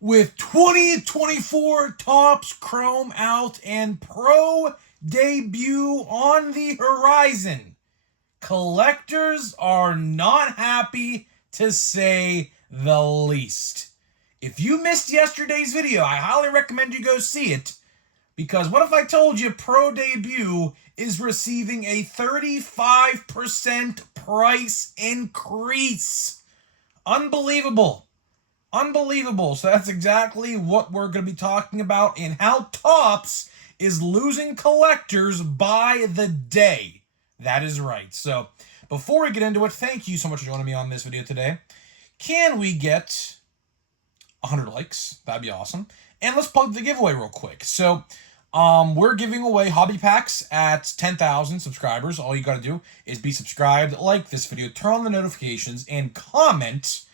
With 2024 Topps Chrome out and Pro debut on the horizon, collectors are not happy, to say the least. If you missed yesterday's video, I highly recommend you go see it, because what if I told you Pro debut is receiving a 35% price increase? Unbelievable. Unbelievable. So that's exactly what we're going to be talking about, and how Topps is losing collectors by the day. That is right. So before we get into it, thank you so much for joining me on this video today. Can we get 100 likes? That'd be awesome. And let's plug the giveaway real quick. So we're giving away hobby packs at 10,000 subscribers. All you got to do is be subscribed, like this video, turn on the notifications, and comment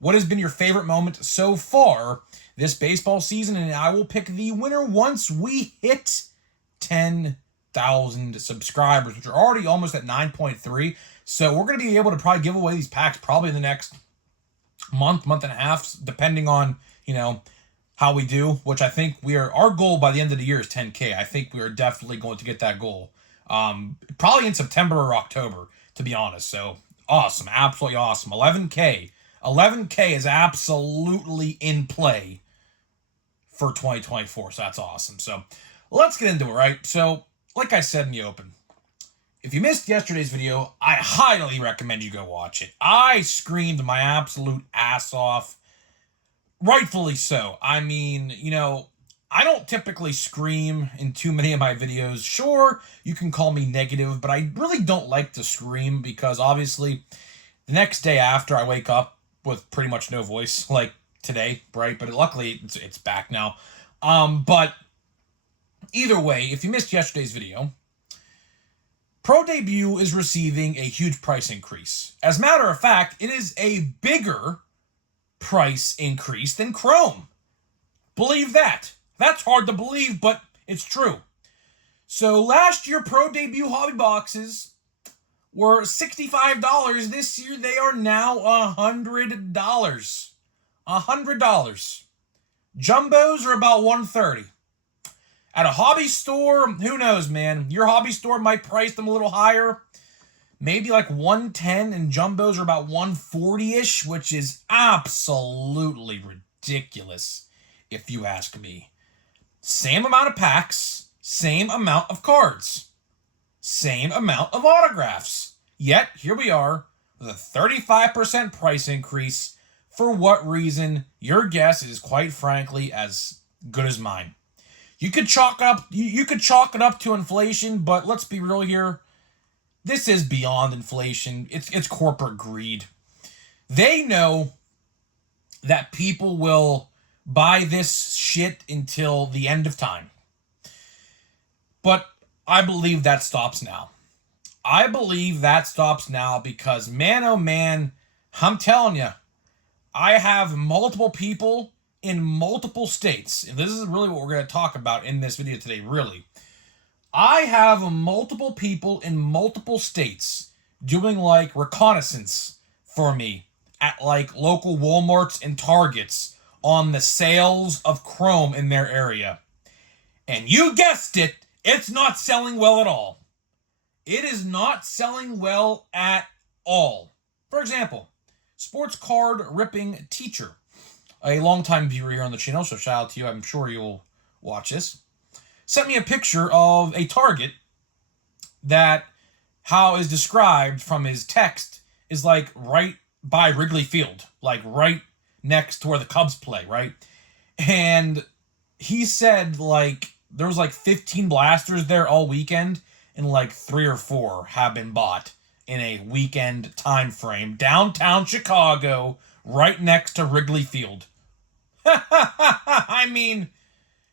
what has been your favorite moment so far this baseball season, and I will pick the winner once we hit 10,000 subscribers, which are already almost at 9.3. So we're going to be able to probably give away these packs probably in the next month and a half, depending on, how we do, which I think our goal by the end of the year is 10K. I think we are definitely going to get that goal. Probably in September or October, to be honest. So awesome. Absolutely awesome. 11K. 11K is absolutely in play for 2024, so that's awesome. So let's get into it, right? So like I said in the open, if you missed yesterday's video, I highly recommend you go watch it. I screamed my absolute ass off. Rightfully so. I mean, I don't typically scream in too many of my videos. Sure, you can call me negative, but I really don't like to scream, because obviously the next day after I wake up with pretty much no voice, like today, right? But luckily it's back now. But either way, if you missed yesterday's video, Pro debut is receiving a huge price increase. As a matter of fact, it is a bigger price increase than Chrome. Believe that. That's hard to believe, but it's true. So last year, Pro debut hobby boxes were $65. This year, they are now $100. $100. Jumbos are about $130. At a hobby store, who knows, man? Your hobby store might price them a little higher. Maybe like $110, and jumbos are about $140-ish, which is absolutely ridiculous, if you ask me. Same amount of packs, same amount of cards, same amount of autographs. Yet, here we are with a 35% price increase. For what reason? Your guess is, quite frankly, as good as mine. You could chalk it up to inflation, but let's be real here. This is beyond inflation. It's corporate greed. They know that people will buy this shit until the end of time. But I believe that stops now. I believe that stops now because, man, oh man, I'm telling you, I have multiple people in multiple states, and this is really what we're going to talk about in this video today, really. I have multiple people in multiple states doing like reconnaissance for me at like local Walmarts and Targets on the sales of Chrome in their area. And you guessed it, it's not selling well at all. It is not selling well at all. For example, Sports Card Ripping Teacher, a longtime viewer here on the channel, so shout out to you, I'm sure you'll watch this, sent me a picture of a Target that, how is described from his text, is like right by Wrigley Field, like right next to where the Cubs play, right? And he said like there was like 15 blasters there all weekend, and like 3 or 4 have been bought in a weekend time frame, downtown Chicago, right next to Wrigley Field. I mean,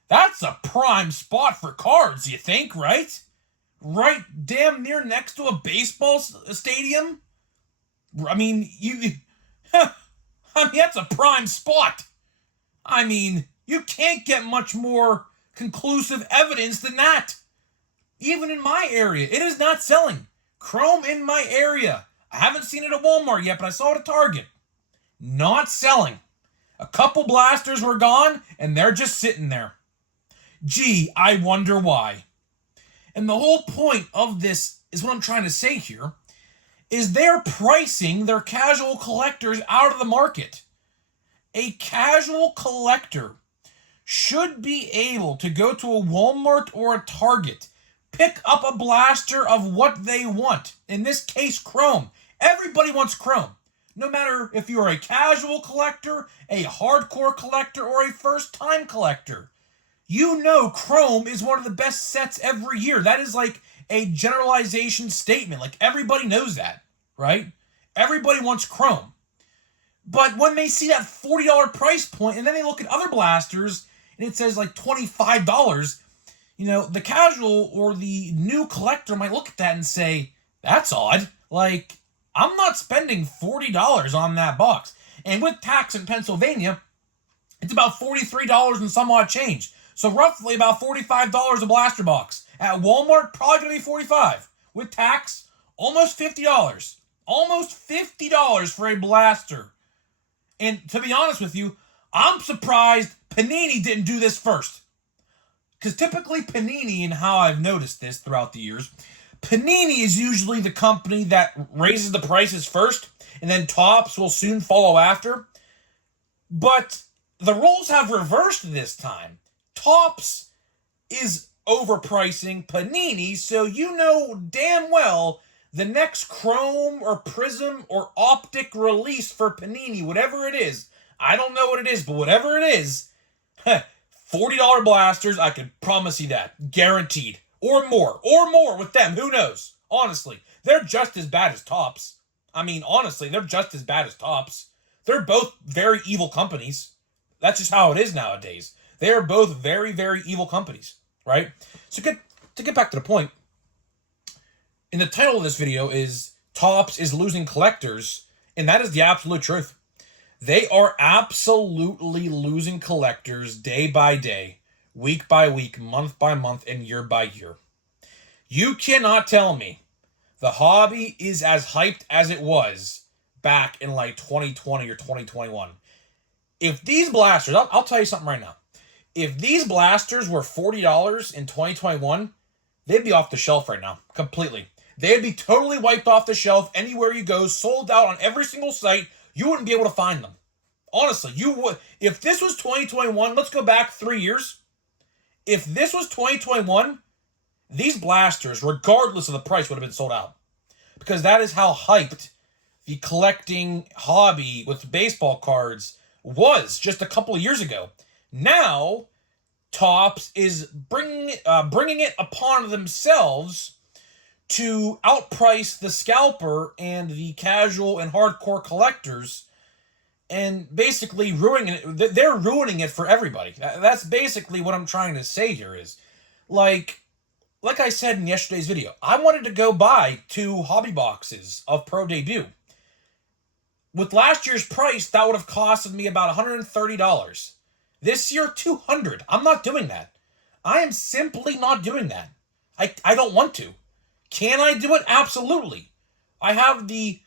that's a prime spot for cards, you think, right? Right damn near next to a baseball stadium? I mean, that's a prime spot. I mean, you can't get much more conclusive evidence than that. Even in my area, it is not selling. Chrome in my area. I haven't seen it at Walmart yet, but I saw it at Target. Not selling. A couple blasters were gone, and they're just sitting there. Gee, I wonder why. And the whole point of this is what I'm trying to say here, is they're pricing their casual collectors out of the market. A casual collector should be able to go to a Walmart or a Target, pick up a blaster of what they want. In this case, Chrome. Everybody wants Chrome. No matter if you're a casual collector, a hardcore collector, or a first-time collector. You know Chrome is one of the best sets every year. That is like a generalization statement. Like, everybody knows that, right? Everybody wants Chrome. But when they see that $40 price point, and then they look at other blasters, and it says like $25, the casual or the new collector might look at that and say, that's odd. Like, I'm not spending $40 on that box. And with tax in Pennsylvania, it's about $43 and some odd change. So roughly about $45 a blaster box. At Walmart, probably going to be $45. With tax, almost $50. Almost $50 for a blaster. And to be honest with you, I'm surprised Panini didn't do this first. Because typically Panini, and how I've noticed this throughout the years, Panini is usually the company that raises the prices first, and then Topps will soon follow after. But the roles have reversed this time. Topps is overpricing Panini, so you know damn well the next Chrome or Prism or Optic release for Panini, whatever it is, I don't know what it is, but whatever it is, $40 blasters, I can promise you that. Guaranteed. Or more with them, who knows? Honestly, they're just as bad as Topps. I mean, honestly, they're just as bad as Topps. They're both very evil companies. That's just how it is nowadays. They are both very, very evil companies, right? So to get back to the point, in the title of this video is Topps is losing collectors, and that is the absolute truth. They are absolutely losing collectors day by day, week by week, month by month, and year by year. You cannot tell me the hobby is as hyped as it was back in like 2020 or 2021. If these blasters, I'll tell you something right now. If these blasters were $40 in 2021, they'd be off the shelf right now, completely. They'd be totally wiped off the shelf anywhere you go, sold out on every single site. You wouldn't be able to find them. Honestly, you would. If this was 2021, let's go back 3 years. If this was 2021, these blasters, regardless of the price, would have been sold out. Because that is how hyped the collecting hobby with baseball cards was just a couple of years ago. Now, Topps is bringing it upon themselves to outprice the scalper and the casual and hardcore collectors, and basically ruining it. They're ruining it for everybody. That's basically what I'm trying to say here is, like I said in yesterday's video, I wanted to go buy 2 hobby boxes of Pro Debut. With last year's price, that would have costed me about $130. This year, $200. I'm not doing that. I am simply not doing that. I don't want to. Can I do it? Absolutely. I have the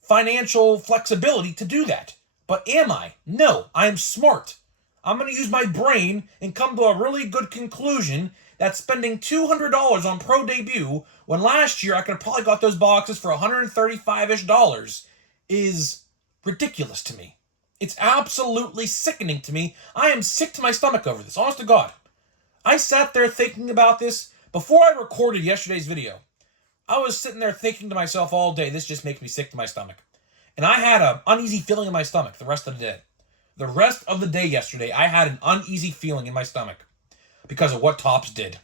financial flexibility to do that. But am I? No, I am smart. I'm going to use my brain and come to a really good conclusion that spending $200 on Pro Debut, when last year I could have probably got those boxes for $135-ish, is ridiculous to me. It's absolutely sickening to me. I am sick to my stomach over this, honest to God. I sat there thinking about this before I recorded yesterday's video. I was sitting there thinking to myself all day, this just makes me sick to my stomach. And I had an uneasy feeling in my stomach the rest of the day. The rest of the day yesterday, I had an uneasy feeling in my stomach because of what Topps did.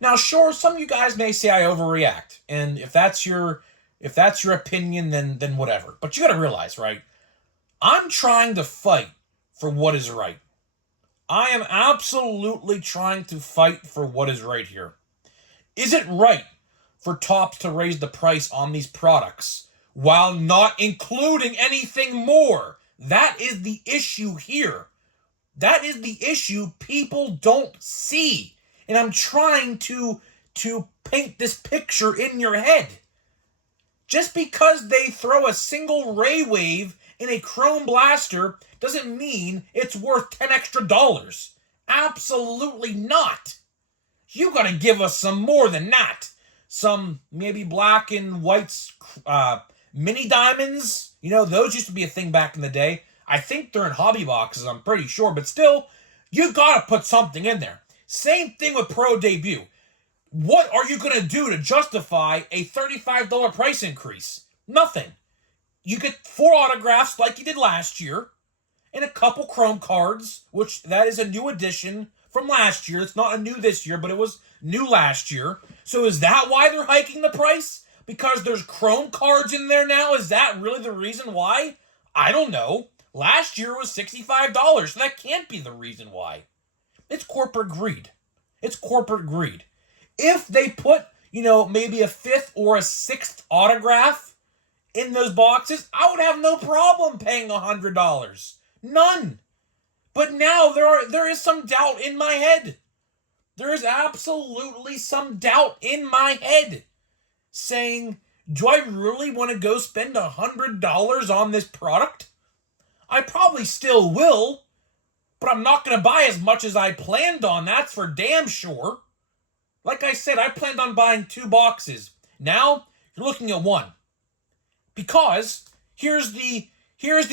Now, sure, some of you guys may say I overreact, and if that's your opinion, then whatever. But you got to realize, right? I'm trying to fight for what is right. I am absolutely trying to fight for what is right here. Is it right for Topps to raise the price on these products while not including anything more? That is the issue here. That is the issue people don't see. And I'm trying to paint this picture in your head. Just because they throw a single ray wave in a chrome blaster doesn't mean it's worth 10 extra dollars. Absolutely not. You gotta give us some more than that. Some maybe black and white mini diamonds. You know, those used to be a thing back in the day. I think they're in hobby boxes, I'm pretty sure. But still, you gotta put something in there. Same thing with Pro Debut. What are you gonna do to justify a $35 price increase? Nothing. You get 4 autographs like you did last year, and a couple Chrome cards, which that is a new addition from last year. It's not a new this year, but it was new last year. So is that why they're hiking the price? Because there's Chrome cards in there now? Is that really the reason why? I don't know. Last year was $65, so that can't be the reason why. It's corporate greed. It's corporate greed. If they put, maybe a 5th or a 6th autograph in those boxes, I would have no problem paying $100. None. But now there is some doubt in my head. There is absolutely some doubt in my head saying, do I really want to go spend $100 on this product? I probably still will, but I'm not going to buy as much as I planned on. That's for damn sure. Like I said, I planned on buying 2 boxes. Now, you're looking at 1. Because here's the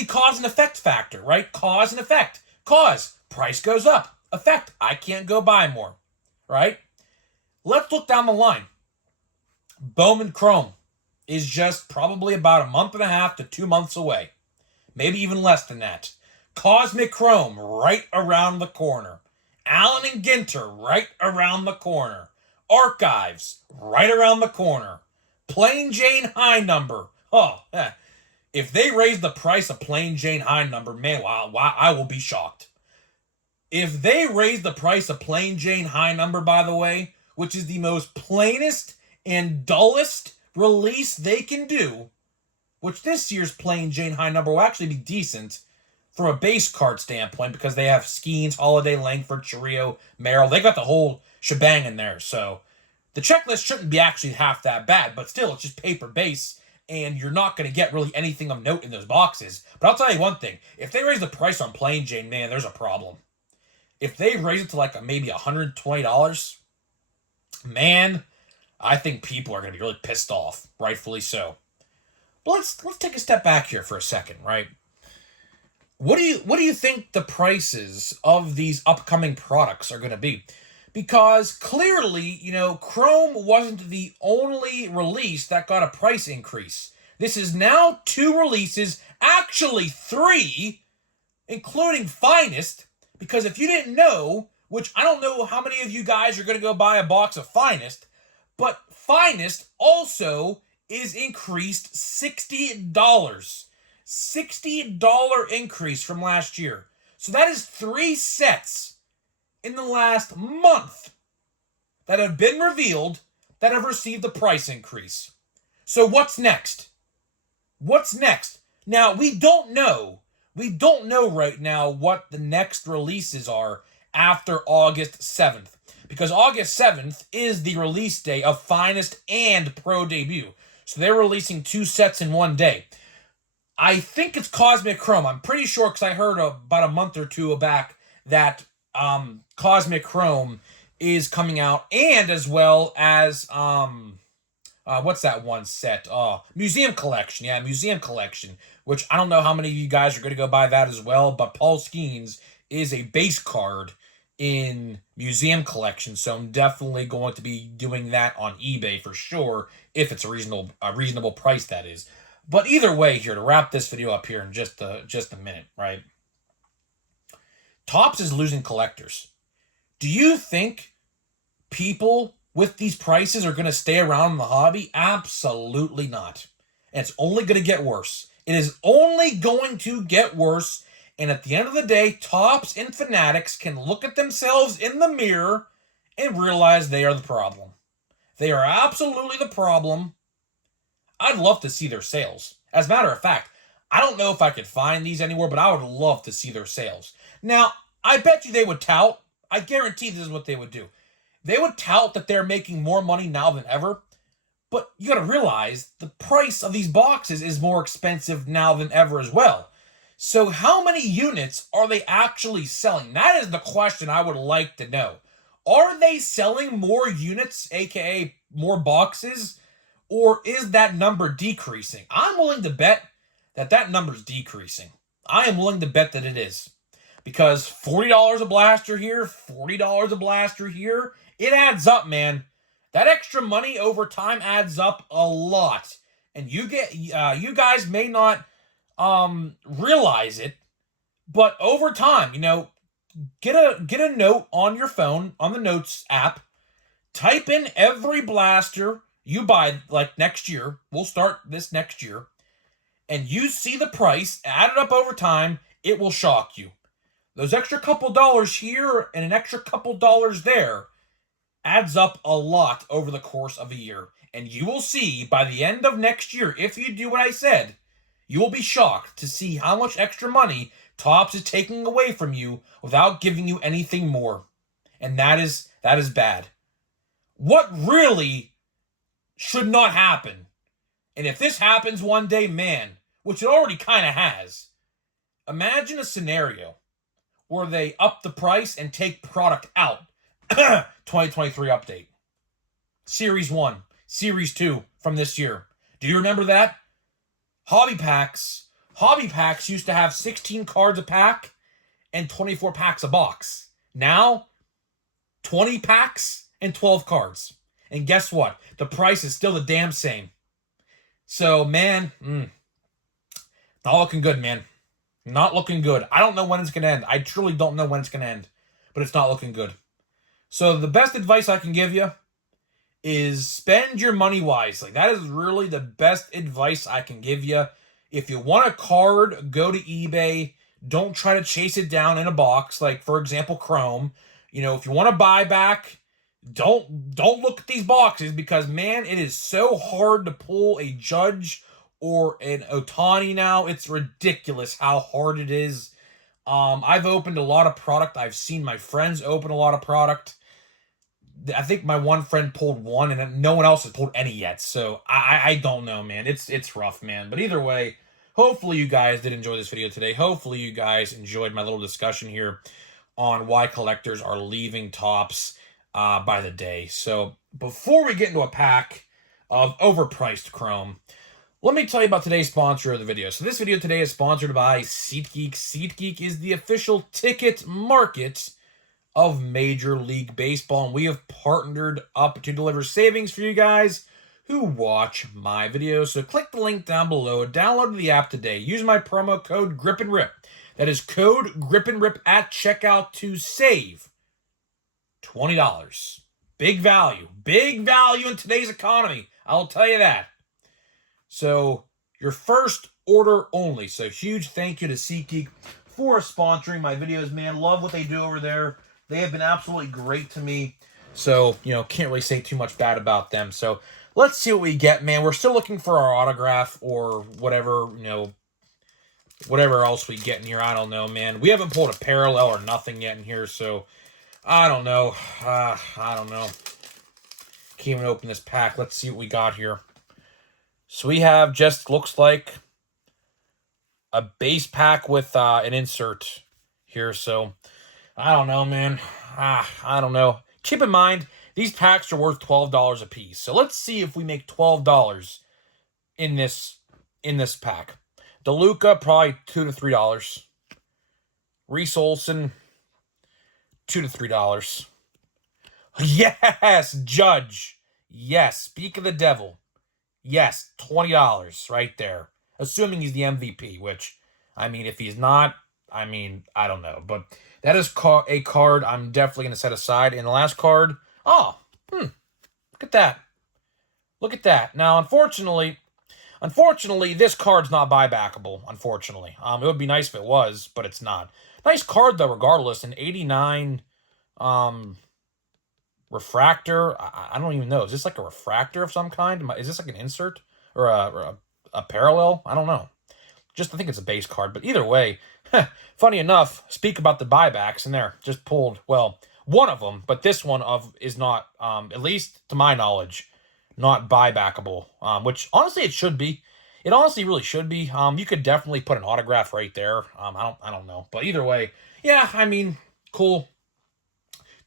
cause and effect factor, right? Cause and effect. Cause, price goes up. Effect, I can't go buy more, right? Let's look down the line. Bowman Chrome is just probably about a month and a half to 2 months away. Maybe even less than that. Cosmic Chrome, right around the corner. Allen and Ginter, right around the corner. Archives, right around the corner. Plain Jane High Number. If they raise the price of Plain Jane High Number, man, wow, I will be shocked. If they raise the price of Plain Jane High Number, by the way, which is the most plainest and dullest release they can do, which this year's Plain Jane High Number will actually be decent from a base card standpoint because they have Skeens, Holiday, Langford, Chourio, Merrill. They got the whole shebang in there, so the checklist shouldn't be actually half that bad, but still, it's just paper base, and you're not going to get really anything of note in those boxes. But I'll tell you one thing. If they raise the price on Plain Jane, man, there's a problem. If they raise it to maybe $120, man, I think people are going to be really pissed off, rightfully so. But let's take a step back here for a second, right? What do you think the prices of these upcoming products are going to be? Because clearly, Chrome wasn't the only release that got a price increase. This is now 2 releases, actually 3, including Finest. Because if you didn't know, which I don't know how many of you guys are going to go buy a box of Finest, but Finest also is increased $60. $60 increase from last year. So that is 3 sets in the last month that have been revealed that have received a price increase. So what's next? What's next? Now, we don't know. We don't know right now what the next releases are after August 7th. Because August 7th is the release day of Finest and Pro Debut. So they're releasing 2 sets in one day. I think it's Cosmic Chrome. I'm pretty sure because I heard about a month or 2 back that Cosmic Chrome is coming out, and as well as what's that one set? Museum Collection. Yeah, Museum Collection, which I don't know how many of you guys are going to go buy that as well, but Paul Skeens is a base card in Museum Collection, so I'm definitely going to be doing that on eBay for sure, if it's a reasonable price, that is. But either way, here, to wrap this video up here in just a minute, right? Topps is losing collectors. Do you think people with these prices are going to stay around in the hobby? Absolutely not. And it's only going to get worse. It is only going to get worse. And at the end of the day, Topps and Fanatics can look at themselves in the mirror and realize they are the problem. They are absolutely the problem. I'd love to see their sales. As a matter of fact, I don't know if I could find these anywhere, but I would love to see their sales. Now, I bet you they would tout. I guarantee this is what they would do. They would tout that they're making more money now than ever. But you got to realize the price of these boxes is more expensive now than ever as well. So how many units are they actually selling? That is the question I would like to know. Are they selling more units, aka more boxes, or is that number decreasing? I'm willing to bet that that number's decreasing. I am willing to bet that it is. Because $40 a blaster here, $40 a blaster here, it adds up, man. That extra money over time adds up a lot. And you guys may not realize it, but over time, get a note on your phone, on the Notes app, type in every blaster you buy, like next year. We'll start this next year. And you see the price, add it up over time, it will shock you. Those extra couple dollars here and an extra couple dollars there adds up a lot over the course of a year. And you will see by the end of next year, if you do what I said, you will be shocked to see how much extra money Topps is taking away from you without giving you anything more. And that is bad. What really should not happen, and if this happens one day, man, which it already kind of has, imagine a scenario where they up the price and take product out. 2023 update. Series 1, Series 2 from this year. Do you remember that? Hobby packs used to have 16 cards a pack and 24 packs a box. Now, 20 packs and 12 cards. And guess what? The price is still the damn same. So, man, not looking good, man. Not looking good. I don't know when it's going to end. I truly don't know when it's going to end. But it's not looking good. So the best advice I can give you is spend your money wisely. That is really the best advice I can give you. If you want a card, go to eBay. Don't try to chase it down in a box. Like, for example, Chrome. If you want to buy back, don't look at these boxes because, man, it is so hard to pull a Judge or an Ohtani now. It's ridiculous how hard it is. I've opened a lot of product. I've seen my friends open a lot of product. I think my one friend pulled one, and no one else has pulled any yet. So I don't know, man. It's rough, man. But either way, hopefully you guys did enjoy this video today. Hopefully you guys enjoyed my little discussion here on why collectors are leaving Topps by the day. So before we get into a pack of overpriced Chrome, let me tell you about today's sponsor of the video. So this video today is sponsored by SeatGeek. SeatGeek is the official ticket market of Major League Baseball, and we have partnered up to deliver savings for you guys who watch my videos. So click the link down below, download the app today, use my promo code GRIPANDRIP. That is code GRIPANDRIP at checkout to save $20. Big value in today's economy. I'll tell you that. So your first order only. So huge thank you to SeatGeek for sponsoring my videos, man. Love what they do over there. They have been absolutely great to me. So, can't really say too much bad about them. So let's see what we get, man. We're still looking for our autograph or whatever, whatever else we get in here. I don't know, man. We haven't pulled a parallel or nothing yet in here. So I don't know. I don't know. Can't even open this pack. Let's see what we got here. So we have just looks like a base pack with an insert here. So I don't know, man. I don't know. Keep in mind, these packs are worth $12 a piece. So let's see if we make $12 in this pack. DeLuca, probably $2 to $3. Reese Olson, $2 to $3. Yes, Judge. Yes, speak of the devil. Yes, $20 right there. Assuming he's the MVP, which, if he's not, I don't know. But that is a card I'm definitely going to set aside. And the last card, look at that. Look at that. Now, unfortunately, this card's not buybackable, unfortunately. It would be nice if it was, but it's not. Nice card, though, regardless. An 89 refractor. I don't even know. Is this like a refractor of some kind? Is this like an insert or a parallel? I don't know. I think it's a base card. But either way, funny enough, speak about the buybacks, and there, just pulled, well, one of them, but this one is not, at least to my knowledge, not buybackable, which honestly it should be. It honestly really should be. You could definitely put an autograph right there. I don't know, but either way, yeah. I mean, cool.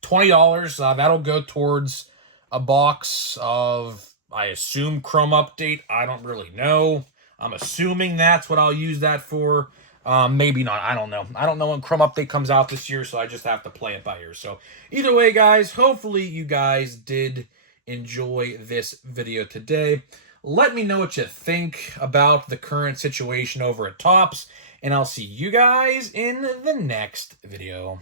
$20. That'll go towards a box of, I assume, Chrome Update. I don't really know. I'm assuming that's what I'll use that for. Maybe not. I don't know. I don't know when Chrome Update comes out this year, so I just have to play it by ear. So either way, guys, hopefully you guys did enjoy this video today. Let me know what you think about the current situation over at Topps, and I'll see you guys in the next video.